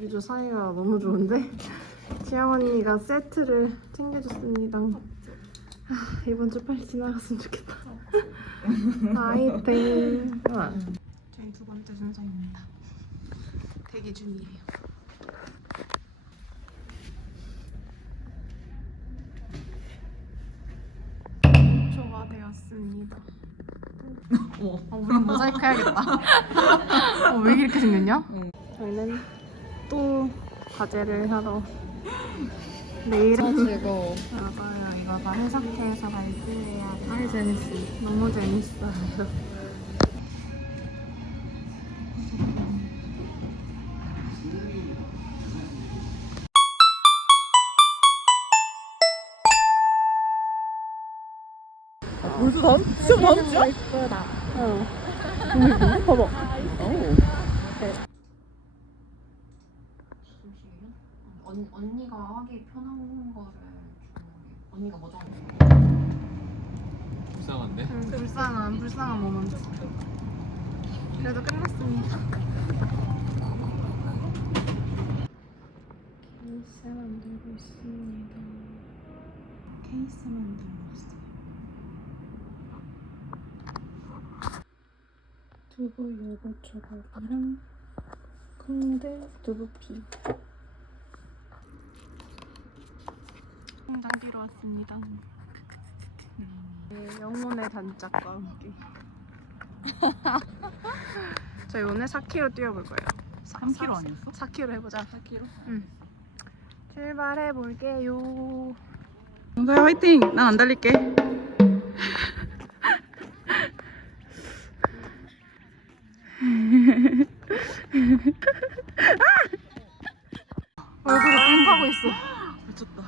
우리 조 사이가 너무 좋은데? 지영 언니가 세트를 챙겨줬습니다. 이번 주 빨리 지나갔으면 좋겠다. 아이템. 저희 두 번째 순서입니다. 대기 중이에요. 초가 되었습니다. 우리 모자이크 해야겠다. 왜 이렇게 생겼냐? 저희는 또 과제를 하러 내일은 즐거워. 맞아요. 이거 다 해석해서 발표해야 돼. 아이 재밌어. 너무 재밌어요. 벌써 다음? 진짜 다음 주야? 예쁘다. 봐봐. 언니가 하기 편한 거를 주는 게 언니가 뭐 정해? 불쌍한데? 불쌍한 모먼트. 그래도 끝났습니다. 케이스 만들고 있습니다. 케이스 만들고 있어요. 두부 요거 조각이랑 콩들 두부피. 공장 뛰러 왔습니다. 영혼의 단짝과 함께. 저희 오늘 4km 뛰어볼 거예요. 3kg 아니었어? 4km 해보자. 4kg? 응. 출발해 볼게요. 영서야 화이팅! 난 안 달릴게. 얼굴이 뻥하고 있어. 미쳤다.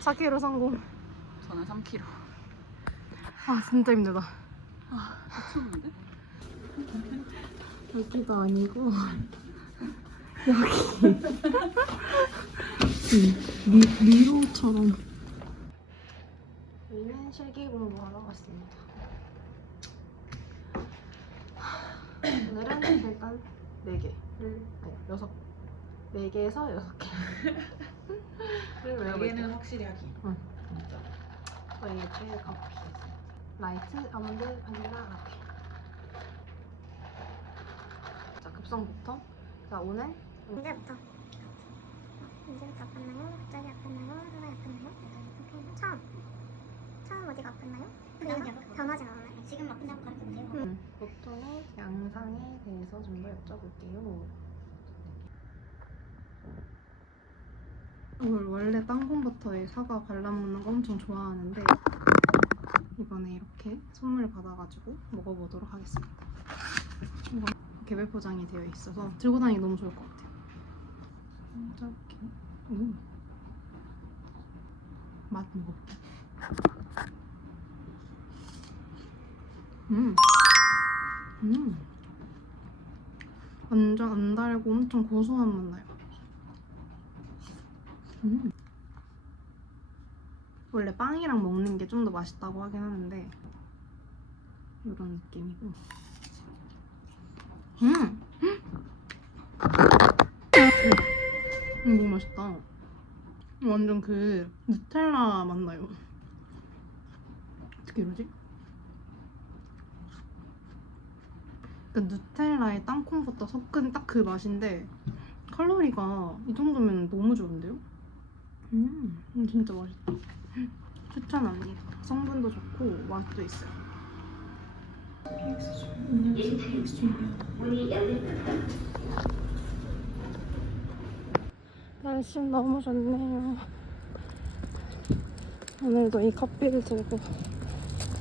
4km 성공. 저는 3kg. 아 진짜 힘들다. 미쳤는데? 여기가 아니고 여기 미로처럼. 저희는 실기 공부하러 갔습니다. 오늘은 일단 4개를 아니 4개에서 6개를 외워볼게요. 확실히 하기. 응. 저희의 제일 커피 라이트 아몬드 바닐라 라떼. 자 급성부터. 자 오늘 언제부터? 언제부터 아팠나요? 갑자기 아팠나요? 하루에 아팠나요? 처음 어디가 아팠나요? 변하진 않아요. 지금 아픈다고 가르쳐도 돼요. 보통의 양상에 대해서 좀 더 여쭤볼게요. 원래 땅콩버터에 사과 발라먹는 거 엄청 좋아하는데 이번에 이렇게 선물 받아가지고 먹어보도록 하겠습니다. 이거 개별 포장이 되어 있어서 들고 다니기 너무 좋을 것 같아요. 이렇게 맛 먹어볼게요. 완전 안 달고 엄청 고소한 맛 나요. 원래 빵이랑 먹는 게 좀 더 맛있다고 하긴 하는데 이런 느낌이고. 너무 맛있다. 완전 그 누텔라 맛 나요. 어떻게 이러지? 그러니까 누텔라에 땅콩버터 섞은 딱 그 맛인데 칼로리가 이 정도면 너무 좋은데요? 진짜 맛있다. 추천합니다. 성분도 좋고 맛도 있어요. 날씨 너무 좋네요. 오늘도 이 커피를 들고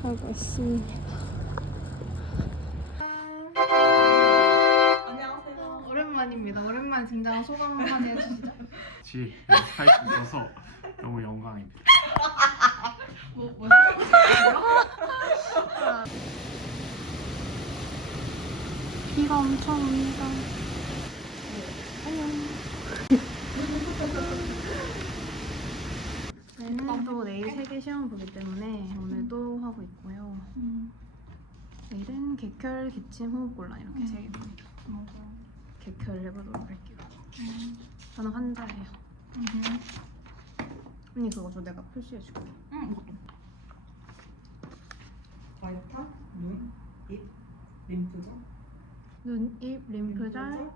가고 있습니다. 안녕하세요. 오랜만입니다. 오랜만에 등장한 소감 한마디 해주시죠. 같이 연습할 수 있어서 너무 영광입니다. 비가 엄청 옵니다. 안녕. 저희는 또 내일 세계 시험 보기 때문에 오늘도 하고 있고요. 내일은 객혈, 기침, 호흡곤란 이렇게 3개입니다. 대결을 해보도록 할게요. 저는 환자예요. 언니 그거 줘, 내가 표시해줄게. 응. 바이오타, 눈, 입, 림프절, 눈, 입, 림프절,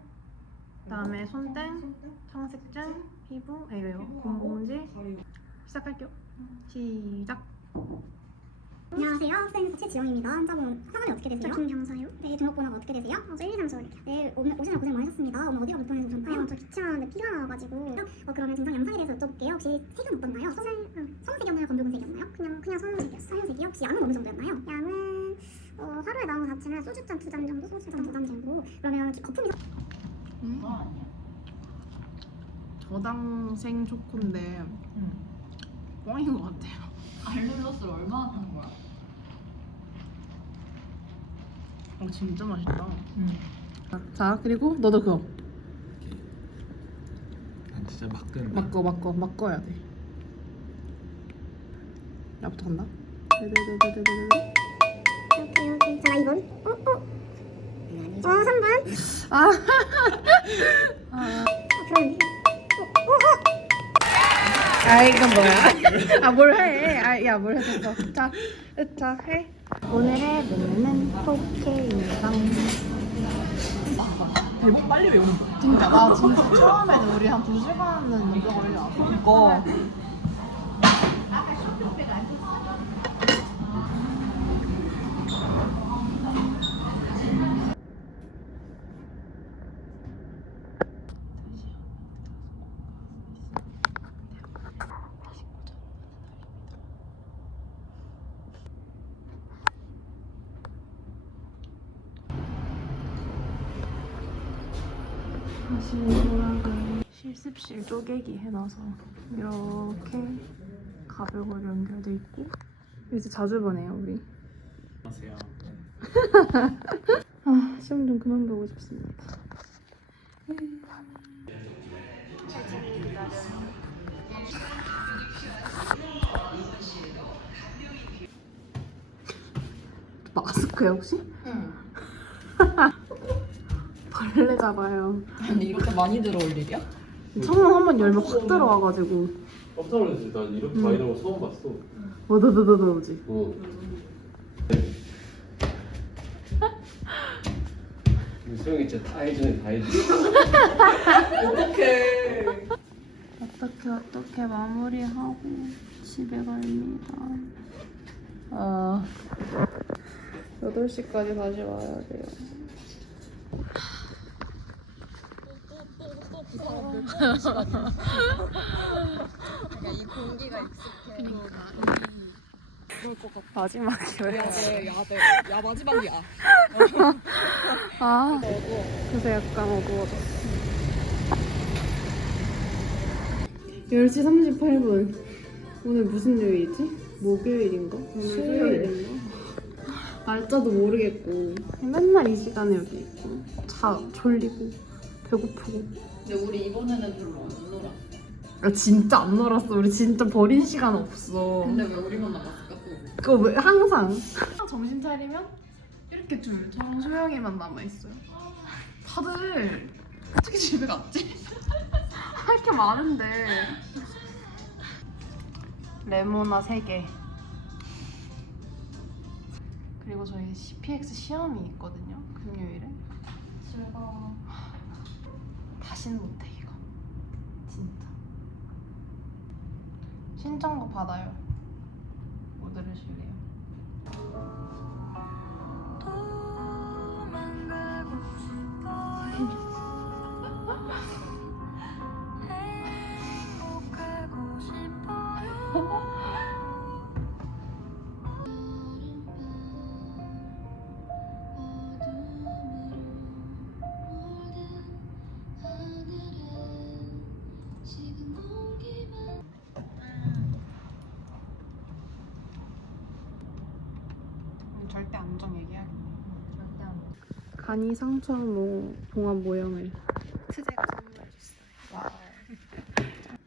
그다음에 손등, 청색증, 피부, 이거 곰봉지. 시작할게요. 시작. 안녕하세요. 학생 최지영입니다. 환자분 성함이 어떻게 되세요? 저 김경서요. 네, 등록번호가 어떻게 되세요? 저 1, 2, 3, 4 이렇게. 네, 오시느라 고생 많으셨습니다. 오늘 어디가 불편해서 오셨나요? 저 기침하는데 피가 나와가지고. 그러면 증상 양상에 대해서 여쭤볼게요. 혹시 색은 어떤가요? 청색이었나요? 검붉은색이었나요? 그냥 선색이었어요. 선색이요? 혹시 양은 어느 정도였나요? 양은 하루에 나온 것 자체는 소주잔 2잔 정도? 소주잔 2잔 정도. 그러면 거품이 저당생 초코인데 뻥인 것 같아요. 알룰로스를 얼마나 탄 거야? 진짜 맛있다. 자, 그리고 너도 그거 진짜 막 끄는 바꿔야 돼. 나부터 간다. 여기. 자, 2번. 3번. 그럼. 이건 뭐야? 뭘 해? 뭘 해줬어. 자, 해. 오늘의 메뉴는 포케입니다. 대박 빨리 외우는 거야. 진짜 나 진짜 처음에는 우리 한 2시간은 넘게 걸려왔어. 이거 다시 돌아가. 실습실 쪼개기 해놔서 이렇게 가벽으로 연결돼 있고 여기서 자주 보네요 우리. 안녕하세요. 시험 좀 그만 보고 싶습니다. 마스크야 혹시? 응. 벌레 잡아요. 아니 이렇게 많이 들어올 일이야? 창문 한번 열면 확 들어와가지고. 깜짝 놀랐지. 난 이렇게 많이 나온 거 처음 봤어. 너지. 어. 수영이 진짜 다 해주네, 다 해주네. 어떻게 마무리하고 집에 갑니다. 8시까지 다시 와야 돼요. 이 공기가 익숙해. 그럴 것 같아. 마지막이에요. 야 마지막이야. 그래서 약간 어두워졌어. 10시 38분. 오늘 무슨 요일이지? 목요일인가? 수요일인가? 날짜도 모르겠고 맨날 이 시간에 여기 있고 졸리고 배고프고. 근데 우리 이번에는 별로 안 놀았어. 진짜 안 놀았어. 우리 진짜 버린 시간 없어. 근데 왜 우리만 남았을까 또? 그거 왜 항상 정신 차리면 이렇게 줄 저랑 소영이만 남아있어요. 다들 어떻게 집에 갔지? 할 게 많은데. 레모나 3개. 그리고 저희 CPX 시험이 있거든요. 금요일에. 즐거워. 다시는 못해 이거. 진짜. 신청곡 받아요. 뭐 들으실래요? 절대 안정 얘기하기. 절대 안. 간이 상처모 봉합 모형을 트제가 선물해줬어요.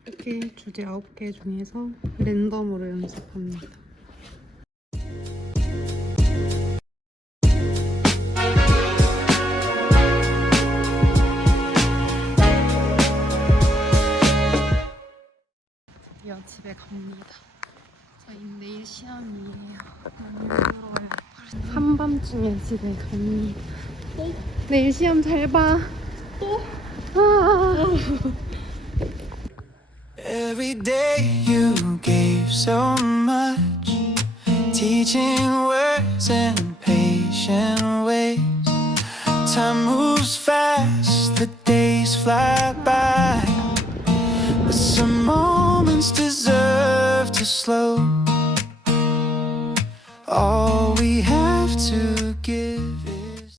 이렇게 주제 9개 중에서 랜덤으로 연습합니다. 드디어 집에 갑니다. 저희 내일 시험이에요. 너무 부러워요. 한밤중에 집에 갑니다. 또? 내일 시험 잘 봐. 또? Every day you gave so much, teaching words and patient ways. Time moves fast, the days fly by, but some moments deserve to slow. All we have